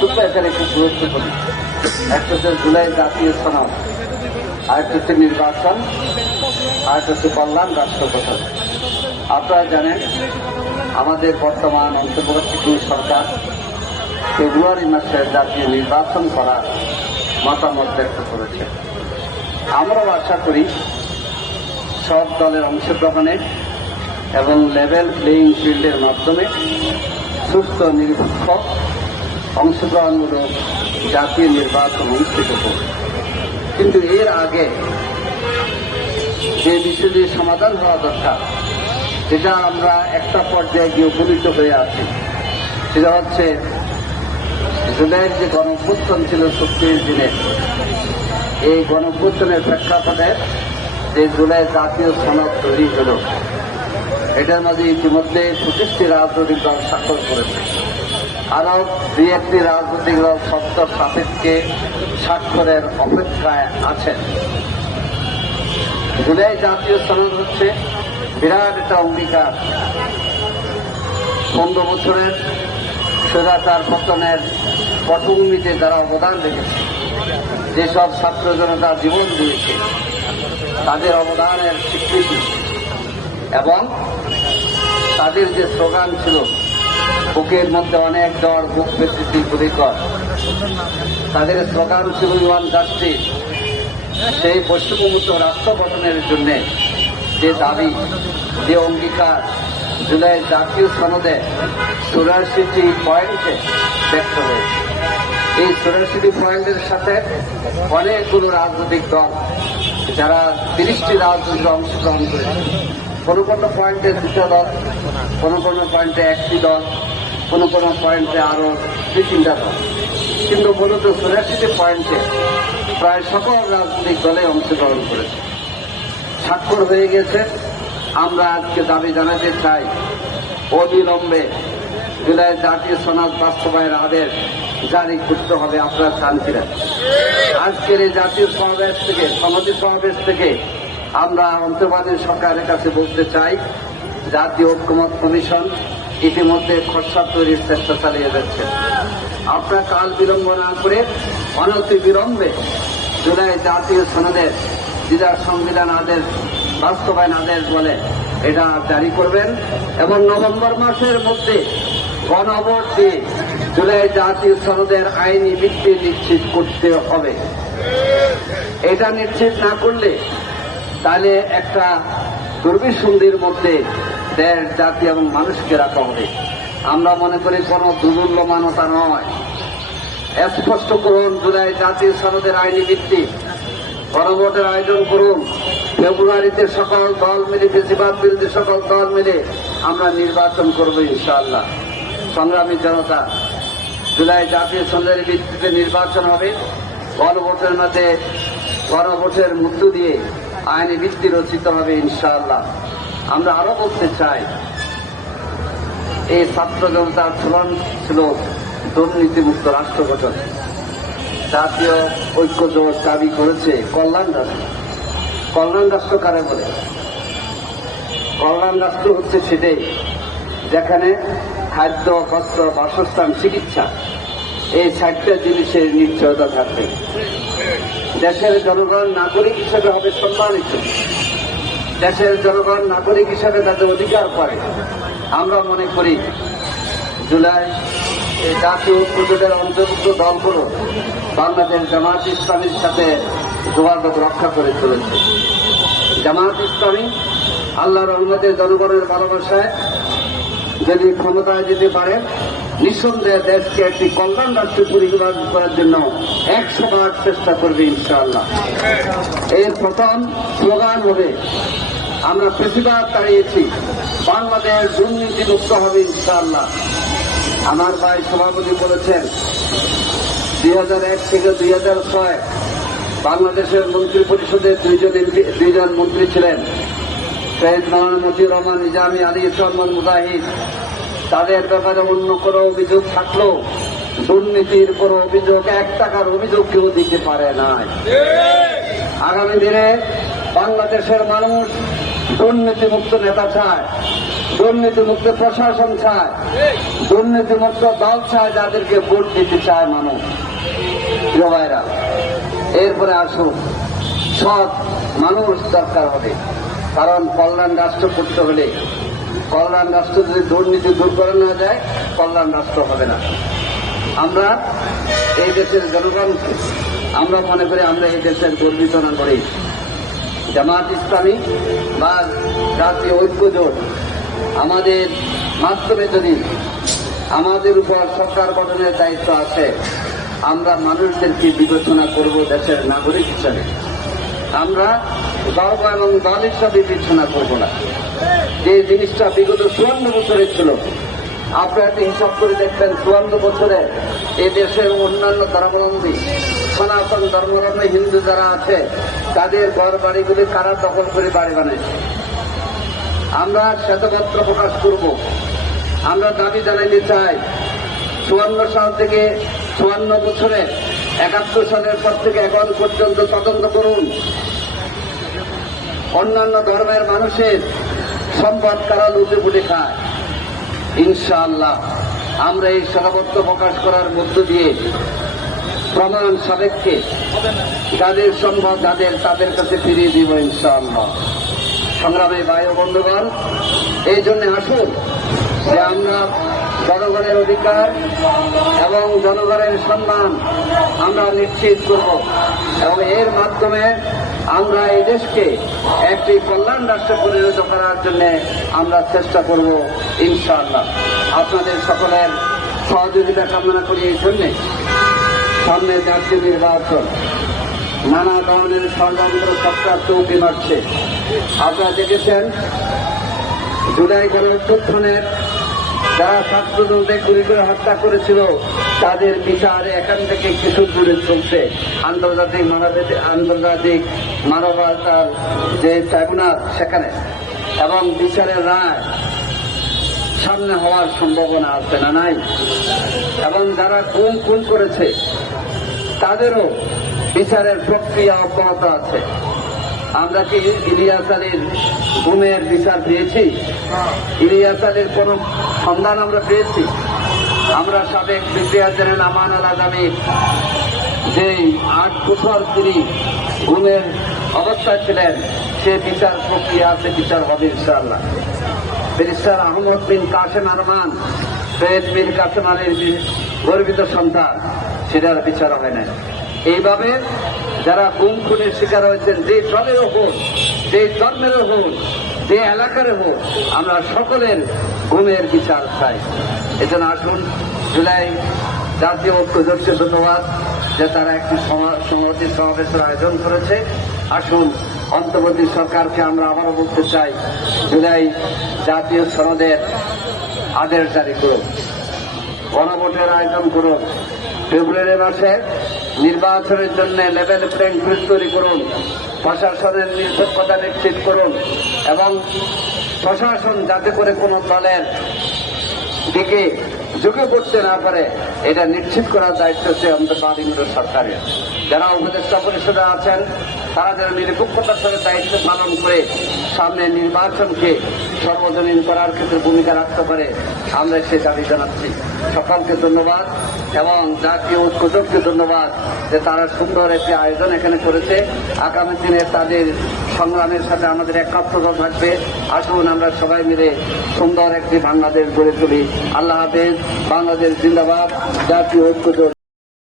এখানে খুব গুরুত্বপূর্ণ। একটা হচ্ছে জুলাই জাতীয় সনদ, আরেকটা হচ্ছে নির্বাচন, আরেকটা হচ্ছে কল্যাণ রাষ্ট্র গঠন। আপনারা জানেন আমাদের বর্তমান অন্তর্বর্তী সরকার ফেব্রুয়ারি মাসে জাতীয় নির্বাচন করার মতামত ব্যক্ত করেছে। আমরাও আশা করি সব দলের অংশগ্রহণে এবং লেভেল প্লেইং ফিল্ডের মাধ্যমে সুস্থ নিরপেক্ষ অংশগ্রহণমূলক জাতীয় নির্বাচন অনুষ্ঠিত করবে। কিন্তু এর আগে যে বিষয়টি সমাধান হওয়া দরকার, যেটা আমরা একটা পর্যায়ে গিয়ে উপনীত হয়ে আছি, সেটা হচ্ছে জুলাইয়ের যে গণঅভ্যুত্থান ছিল ৩৬ দিনে, এই গণঅভ্যুত্থানের প্রেক্ষাপটে যে জুলাই জাতীয় সনদ তৈরি হল, এটার মাঝে ইতিমধ্যে ২৫টি রাজনৈতিক দল স্বাক্ষর করেছে। আরও দুই একটি রাজনৈতিক দল শর্ত সাপেক্ষে স্বাক্ষরের অপেক্ষায় আছেন। জুলাই জাতীয় সনদ হচ্ছে বিরাট একটা অঙ্গীকার। ১৫ বছরের স্বৈরাচার পতনের পটভূমিতে যারা অবদান রেখেছে, যেসব ছাত্র জনতা জীবন দিয়েছে, তাদের অবদানের স্বীকৃতি এবং তাদের যে স্লোগান ছিল, বুকের মধ্যে অনেক জ্বর, বুক পেতে পরিকর, তাদের স্লোগান ছিল ওয়ান জাস্টিস। সেই বৈষম্যমুক্ত রাষ্ট্র গঠনের জন্য যে দাবি, যে অঙ্গীকার জুলাই জাতীয় সনদে ৮৪টি পয়েন্টে ব্যক্ত হয়েছে। এই ৮৪টি পয়েন্টের সাথে অনেকগুলো রাজনৈতিক দল, যারা ৩০টি রাজনৈতিক অংশগ্রহণ করেছে, কোনো কোনো পয়েন্টে ২টা দল, কোনো কোনো পয়েন্টে ১টি দল, কোনো কোনো পয়েন্টে আরো ২-৩টা দল, কিন্তু মূলত ৮৪টি পয়েন্টে প্রায় সকল রাজনৈতিক দলে অংশগ্রহণ করেছে, স্বাক্ষর হয়ে গেছে। আমরা আজকে দাবি জানাতে চাই, অবিলম্বে জুলাই জাতীয় সনদ বাস্তবায়নের আদেশ জারি করতে হবে। আপনারা চান কিনা? আজকের এই জাতীয় সমাবেশ থেকে, সমাজী সমাবেশ থেকে আমরা অন্তর্বর্তী সরকারের কাছে বলতে চাই, জাতীয় ঐক্যমত্য কমিশন ইতিমধ্যে খসড়া তৈরির চেষ্টা চালিয়ে যাচ্ছে। আপনারা কাল বিলম্ব না করে অনতি বিলম্বে জুলাই জাতীয় সনদের যেটা সংবিধান আদেশ, বাস্তবায়ন আদেশ বলে, এটা জারি করবেন এবং নভেম্বর মাসের মধ্যে গণভোট দিয়ে জুলাই জাতীয় সনদের আইনি ভিত্তি নিশ্চিত করতে হবে। এটা নিশ্চিত না করলে তাহলে একটা দুর্বিসন্ধির মধ্যে দেশ, জাতি এবং মানুষকে রাখা হবে। আমরা মনে করি কোনো দুর্মূল্যমানতা নয়। স্পষ্ট করুন জুলাই জাতীয় সনদের আইনি ভিত্তি, গণভোটের আয়োজন করুন। ফেব্রুয়ারিতে সকল দল মিলে, বেশিরভাগ বিরোধী সকল দল মিলে আমরা নির্বাচন করব ইনশাআল্লাহ। সংগ্রামী জনতা, জুলাই জাতীয় সনদের ভিত্তিতে নির্বাচন হবে। গণভোটের মধ্যে গণভোটের মধ্য দিয়ে আইনি ভিত্তি রচিত হবে ইনশাআল্লাহ। আমরা আরো বলতে চাই, এই ছাত্র জনতার স্লোগান ছিল দুর্নীতিমুক্ত রাষ্ট্র গঠন। জাতীয় ঐক্য জোট দাবি করেছে কল্যাণ রাষ্ট্র। কল্যাণ রাষ্ট্র কারে বলে? কল্যাণ রাষ্ট্র হচ্ছে সেটাই যেখানে খাদ্য, বস্ত্র, বাসস্থান, চিকিৎসা, এই 4টা জিনিসের নিশ্চয়তা থাকবে। দেশের জনগণ নাগরিক হিসেবে হবে সম্মানিত, দেশের জনগণ নাগরিক হিসেবে তাদের অধিকার পায়। আমরা মনে করি জুলাই জাতীয় ঐক্যজোটের অন্তর্ভুক্ত দলগুলো বাংলাদেশ জামায়াত ইসলামীর সাথে যোগাযোগ রক্ষা করে চলেছে। জামায়াত ইসলামী আল্লাহর রহমতে জনগণের ভালোবাসায় যদি ক্ষমতায় যেতে পারে, নিঃসন্দেহে দেশকে একটি কল্যাণ রাষ্ট্রে পরিচালনা করার জন্য 100বার চেষ্টা করবে ইনশাআল্লাহ। এর প্রথম স্লোগান হবে, আমরা প্রতিবাদ দাঁড়িয়েছি, বাংলাদেশ দুর্নীতি মুক্ত হবে ইনশাআল্লাহ। আমার ভাই সভাপতি বলেছেন 2001 থেকে 2006 বাংলাদেশের মন্ত্রী পরিষদের দুইজন মন্ত্রী ছিলেন, শহীদ মাওলানা মতিউর রহমান নিজামী, আলী মোহাম্মদ মুজাহিদ। তাদের ব্যাপারে অন্য কোনো অভিযোগ থাকলেও দুর্নীতির কোনো অভিযোগ, 1 টাকার অভিযোগ কেউ দিতে পারে নাই। আগামী দিনে বাংলাদেশের মানুষ দুর্নীতিমুক্ত নেতা চায়, দুর্নীতিমুক্ত প্রশাসন চায়, দুর্নীতিমুক্ত দল চায়, যাদেরকে ভোট দিতে চায় মানুষ। প্রিয় ভাইরা, এরপরে আসুন, সৎ মানুষ দরকার হবে। কারণ কল্যাণ রাষ্ট্র করতে হলে, কল্যাণ রাষ্ট্র যদি দুর্নীতি দূর করে না যায়, কল্যাণ রাষ্ট্র হবে না। আমরা এই দেশের জনগণকে আমরা মনে করি আমরা এই দেশের গর্বিত নাগরিক। জামাত ইসলামী বা জাতীয় ঐক্য জোট আমাদের মাধ্যমে যদি আমাদের উপর সরকার গঠনের দায়িত্ব আছে, আমরা মানুষদেরকে বিবেচনা করব দেশের নাগরিক হিসাবে। আমরা দর্ব এবং দল হিসাবে বিবেচনা করব না। যে জিনিসটা বিগত 54 বছরে ছিল, আপনারা একটা হিসাব করে দেখবেন, 54 বছরে এই দেশের অন্যান্য ধর্মাবলম্বী সনাতন ধর্মাবলম্বী হিন্দু যারা আছে, তাদের ঘর বাড়িগুলি কারা দখল করে বাড়ি বানাইছে। আমরা শ্বেতপত্র প্রকাশ করব। আমরা দাবি জানাইতে চাই, 54 সাল থেকে 54 বছরে 71 সালের পর থেকে এখন পর্যন্ত তদন্ত করুন। অন্যান্য ধর্মের মানুষের সম্পদ কারা লুটে পুটে খায়। ইনশাআল্লাহ আমরা এই শ্বেতপত্র প্রকাশ করার মধ্য দিয়ে প্রমাণ সাপেক্ষে যাদের সম্ভব তাদের কাছে ফিরিয়ে দিব ইনশাআল্লাহ। সংগ্রামী ভাই ও বন্ধুগণ, এই জন্য আসুন যে আমরা জনগণের অধিকার এবং জনগণের সম্মান আমরা নিশ্চিত করব এবং এর মাধ্যমে আমরা এই দেশকে একটি কল্যাণ রাষ্ট্রে পরিণত করার জন্য আমরা চেষ্টা করব ইনশাআল্লাহ। আপনাদের সকলের সহযোগিতা কামনা করি। এই জন্যে সামনে জাতীয় নির্বাচন, নানা ধরনের ষড়যন্ত্র সরকার চৌকি মারছে। আপনারা দেখেছেন জুলাই গণঅভ্যুত্থানের যারা ছাত্রদলদের গুলি করে হত্যা করেছিল, তাদের বিচার এখান থেকে কিছু দূরে চলছে। আন্তর্জাতিক মানবাধিকার যে ট্রাইব্যুনাল সেখানে, এবং বিচারের রায় সামনে হওয়ার সম্ভাবনা আছে না নাই। এবং যারা খুন করেছে তাদেরও বিচারের প্রক্রিয়া অব্যাহত আছে। আমরা কি ইলিয়াস আলীর গুমের বিচার পেয়েছি? ইলিয়াস আলীর কোন সন্ধান আমরা পেয়েছি? আমরা সাবেক ব্রিগেডিয়ার জেনারেল আমান আল আজামির যে 8 বছর তিনি গুমের অবস্থায় ছিলেন, সে বিচার প্রক্রিয়া আছে, বিচার হবে ইনশাআল্লাহ। ব্যারিস্টার আহমদ বিন কাসেম আরমান, সৈয়দ বিন কাসেম আলীর গর্বিত সন্তান, সেটার বিচার হয় না। এইভাবে যারা গুম খুনের শিকার হয়েছেন, যে দলেরও হোক, যে ধর্মেরও হোক, যে এলাকারও হোক, আমরা সকলের গুমের বিচার চাই। এজন্য আসুন, জুলাই জাতীয় ঐক্য জোটকে ধন্যবাদ যে তারা একটি সংহতি সমাবেশের আয়োজন করেছে। আসুন, অন্তর্বর্তী সরকারকে আমরা আবারও বলতে চাই, জুলাই জাতীয় সনদের আদেশ জারি করুন, গণভোটের আয়োজন করুন, ফেব্রুয়ারি মাসে নির্বাচনের জন্য লেভেল প্লেইং ফিল্ড তৈরি করুন, প্রশাসনের নিরপেক্ষতা নিশ্চিত করুন এবং প্রশাসন যাতে করে কোনো দলের দিকে ঝুঁকে পড়তে না পারে, এটা নিশ্চিত করার দায়িত্ব হচ্ছে অন্তর্বর্তী সরকারের। যারা উপদেষ্টা পরিষদে আছেন, তারা যেন নিরপেক্ষতার সাথে দায়িত্ব পালন করে সামনে নির্বাচনকে সর্বজনীন করার ক্ষেত্রে ভূমিকা রাখতে পারে, আমরা সে দাবি জানাচ্ছি। সকলকে ধন্যবাদ এবং জাতীয় ঐক্য জোটকে ধন্যবাদ যে তারা সুন্দর একটি আয়োজন এখানে করেছে। আগামী দিনে তাদের সংগ্রামের সাথে আমাদের একাত্মতা থাকবে। আসুন আমরা সবাই মিলে সুন্দর একটি বাংলাদেশ গড়ে তুলি। আল্লাহ হাফেজ। বাংলাদেশ জিন্দাবাদ। জাতীয় ঐক্য জোট।